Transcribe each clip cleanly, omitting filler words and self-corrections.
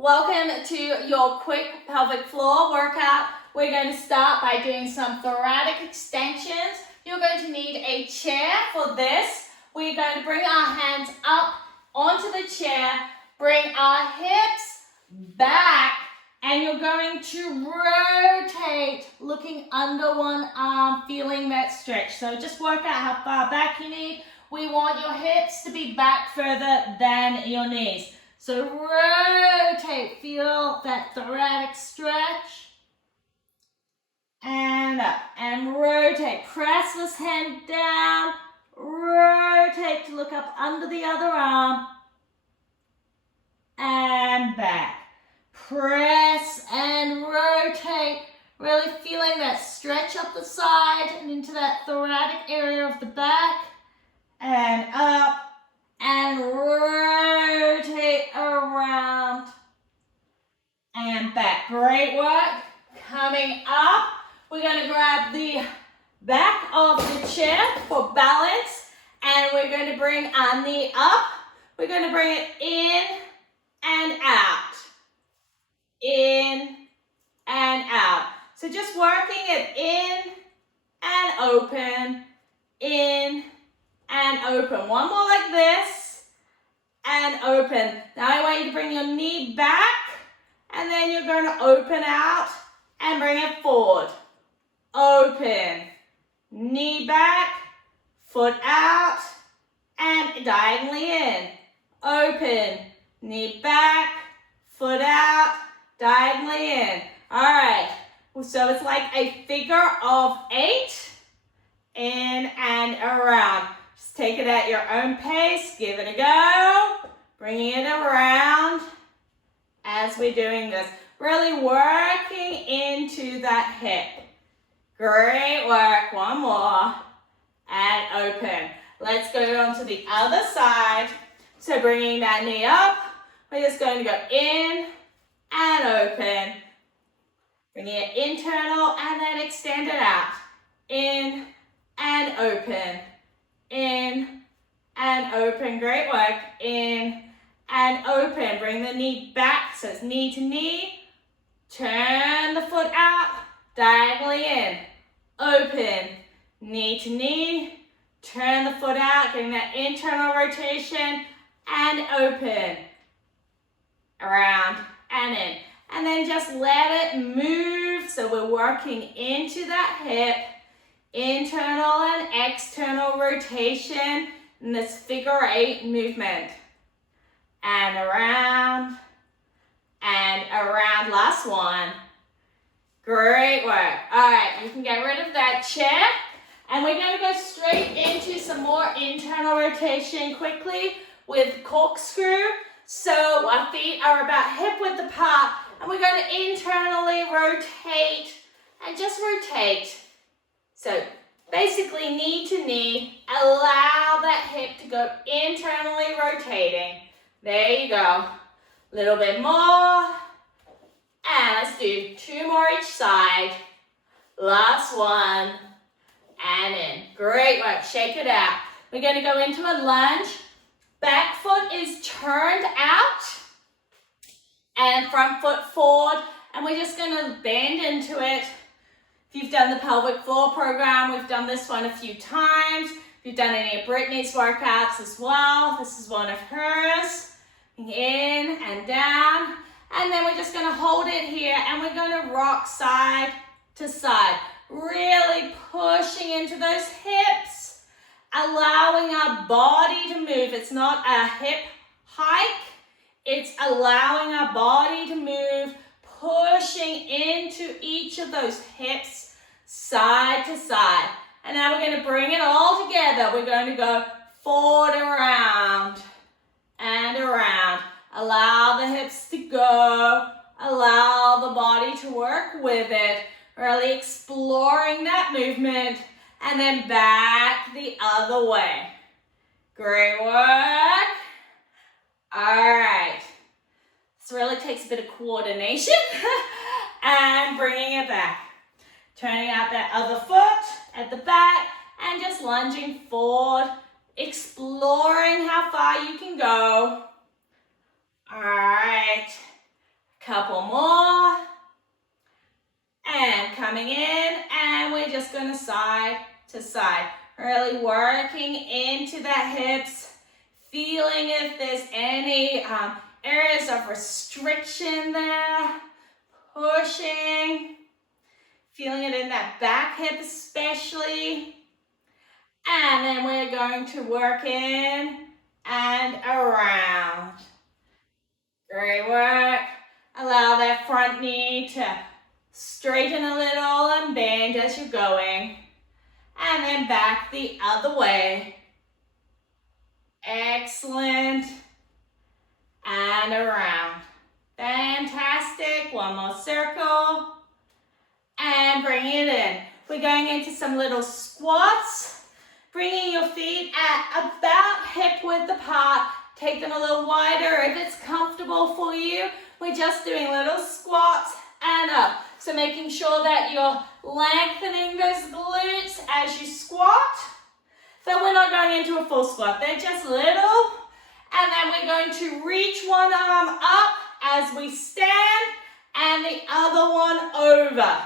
Welcome to your quick pelvic floor workout. We're going to start by doing some thoracic extensions. You're going to need a chair for this. We're going to bring our hands up onto the chair, bring our hips back, and you're going to rotate, looking under one arm, feeling that stretch. So just work out how far back you need. We want your hips to be back further than your knees. So rotate, feel that thoracic stretch. And up, and rotate. Press this hand down, rotate to look up under the other arm. And back. Press and rotate, really feeling that stretch up the side and into that thoracic area of the back. And up, and rotate around and back. Great work. Coming up, we're going to grab the back of the chair for balance, and we're going to bring our knee up. We're going to bring it in and out. In and out. So just working it in and open, in and open. One more like this, and open. Now I want you to bring your knee back, and then you're going to open out and bring it forward. Open, knee back, foot out, and diagonally in. Open, knee back, foot out, diagonally in. All right, so it's like a figure of 8, in and around. Just take it at your own pace, give it a go, bringing it around as we're doing this. Really working into that hip. Great work, one more, and open. Let's go on to the other side. So bringing that knee up, we're just going to go in and open. Bringing it internal and then extend it out. In and open. In and open. Great work. In and open. Bring the knee back. So it's knee to knee. Turn the foot out. Diagonally in. Open. Knee to knee. Turn the foot out. Getting that internal rotation. And open. Around and in. And then just let it move. So we're working into that hip. Internal and external rotation in this figure 8 movement. And around. Last one. Great work. All right, you can get rid of that chair. And we're going to go straight into some more internal rotation quickly with corkscrew. So our feet are about hip width apart. And we're going to internally rotate and just rotate. So basically knee to knee, allow that hip to go internally rotating. There you go. A little bit more. And let's do 2 more each side. Last one. And in. Great work. Shake it out. We're going to go into a lunge. Back foot is turned out. And front foot forward. And we're just going to bend into it. If you've done the pelvic floor program, we've done this one a few times. If you've done any of Brittany's workouts as well, this is one of hers. In and down. And then we're just going to hold it here and we're going to rock side to side. Really pushing into those hips, allowing our body to move. It's not a hip hike. It's allowing our body to move, pushing into each of those hips, side to side. And now we're going to bring it all together. We're going to go forward around and around. Allow the hips to go. Allow the body to work with it. Really exploring that movement. And then back the other way. Great work. All right. This really takes a bit of coordination. And bringing it back. Turning out that other foot at the back. And just lunging forward. Exploring how far you can go. All right. Couple more. And coming in, and we're just going to side to side. Really working into that hips, feeling if there's any areas of restriction there. Pushing, feeling it in that back hip especially. And then we're going to work in and around. Great work. Allow that front knee to straighten a little and bend as you're going. And then back the other way. Excellent. And around. Fantastic. One more circle. And bring it in. We're going into some little squats. Bringing your feet at about hip width apart. Take them a little wider if it's comfortable for you. We're just doing little squats and up. So making sure that you're lengthening those glutes as you squat. But we're not going into a full squat. They're just little. And then we're going to reach one arm up as we stand and the other one over.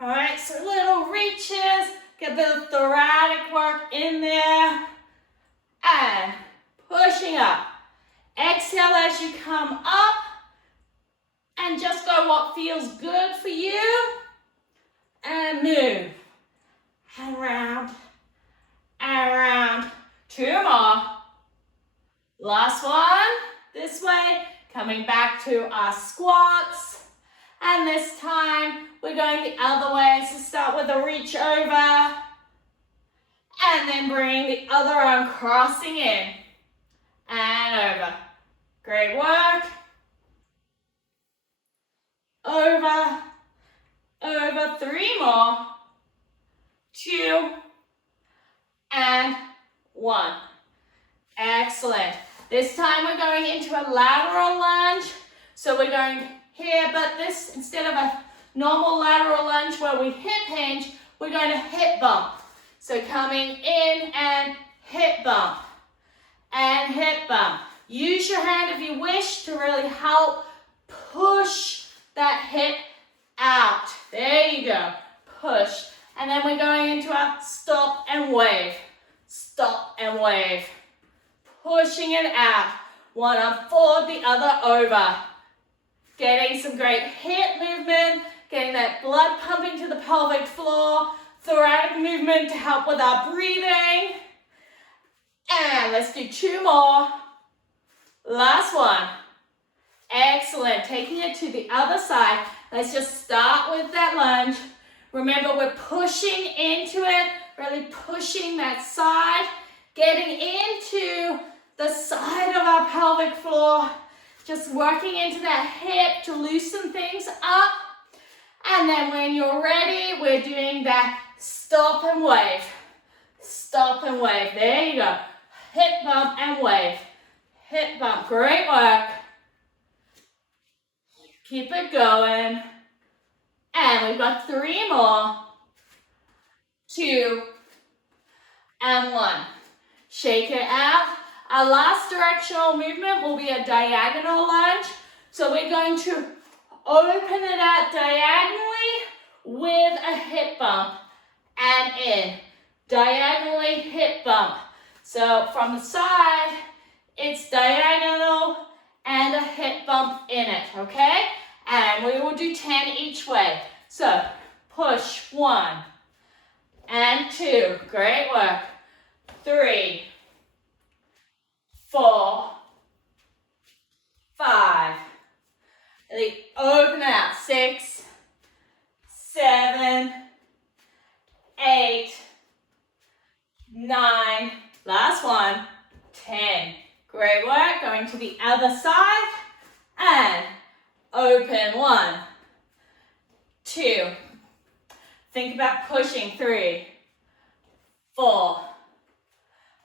All right, so little reaches. Get a bit of thoracic work in there. And pushing up. Exhale as you come up. And just go what feels good for you. And move. And round. And round. Two more. Last one. This way. Coming back to our squats. And this time, we're going the other way. So start with a reach over. And then bring the other arm crossing in. And over. Great work. Over. Over. Three more. Two. And one. Excellent. This time we're going into a lateral lunge. So we're going here, but this, instead of a normal lateral lunge where we hip hinge, we're going to hip bump. So coming in and hip bump. And hip bump. Use your hand if you wish to really help push that hip out. There you go. Push. And then we're going into our stop and wave. Stop and wave. Pushing it out. One arm forward, the other over. Getting some great hip movement. Getting that blood pumping to the pelvic floor. Thoracic movement to help with our breathing. And let's do two more. Last one. Excellent. Taking it to the other side. Let's just start with that lunge. Remember, we're pushing into it, really pushing that side, getting into the side of our pelvic floor, just working into that hip to loosen things up. And then when you're ready, we're doing that stop and wave. Stop and wave. There you go. Hip bump and wave. Hip bump. Great work. Keep it going. And we've got three more. Two. And one. Shake it out. Our last directional movement will be a diagonal lunge. So we're going to open it out diagonally with a hip bump and in. Diagonally hip bump. So from the side, it's diagonal and a hip bump in it, okay? And we will do 10 each way. So push 1 and 2. Great work. 3, 4, 5. Really open out. 6, 7, 8, 9. Last one. 10. Great work. Going to the other side and open. 1, 2. Think about pushing. 3, 4,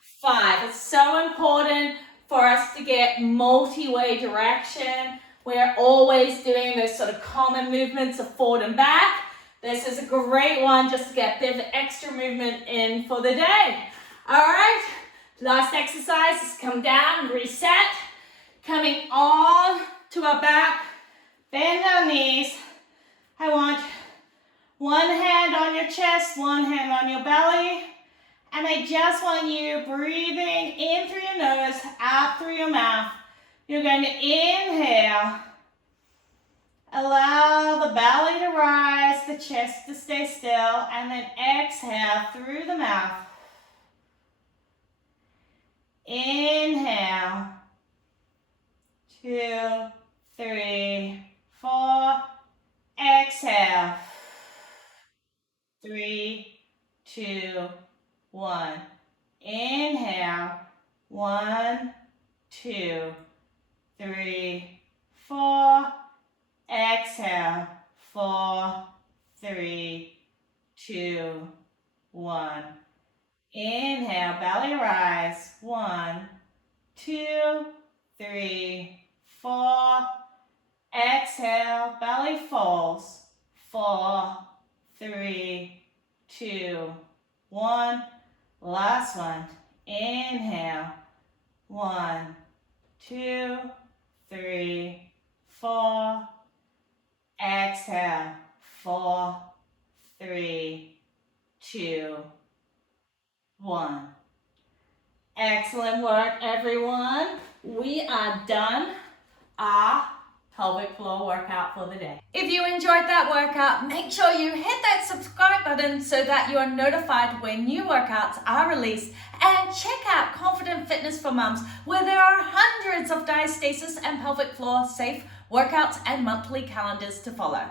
5. It's so important for us to get multi-way direction. We're always doing those sort of common movements of forward and back. This is a great one just to get a bit of extra movement in for the day. All right, last exercise is come down and reset. Coming on to our back Bend our knees. I want one hand on your chest, one hand on your belly. And I just want you breathing in through your nose, out through your mouth. You're going to inhale. Allow the belly to rise, the chest to stay still, and then exhale through the mouth. Inhale. 2, 3, 4. Exhale. 3, 2, 1. Inhale. 1, 2, 3, 4. Exhale. 4, 3, 2, 1. Inhale, belly rise. 1, 2, 3, 4. Exhale, belly falls. 4, 3, 2, 1. Last one. Inhale. 1, 2, 3, 4. Exhale. 4, 3, 2, 1. Excellent work, everyone. We are done our pelvic floor workout for the day. If you enjoyed that workout, make sure you hit that subscribe button so that you are notified when new workouts are released. And check out Confident Fitness for Mums, where there are hundreds of diastasis and pelvic floor safe workouts and monthly calendars to follow.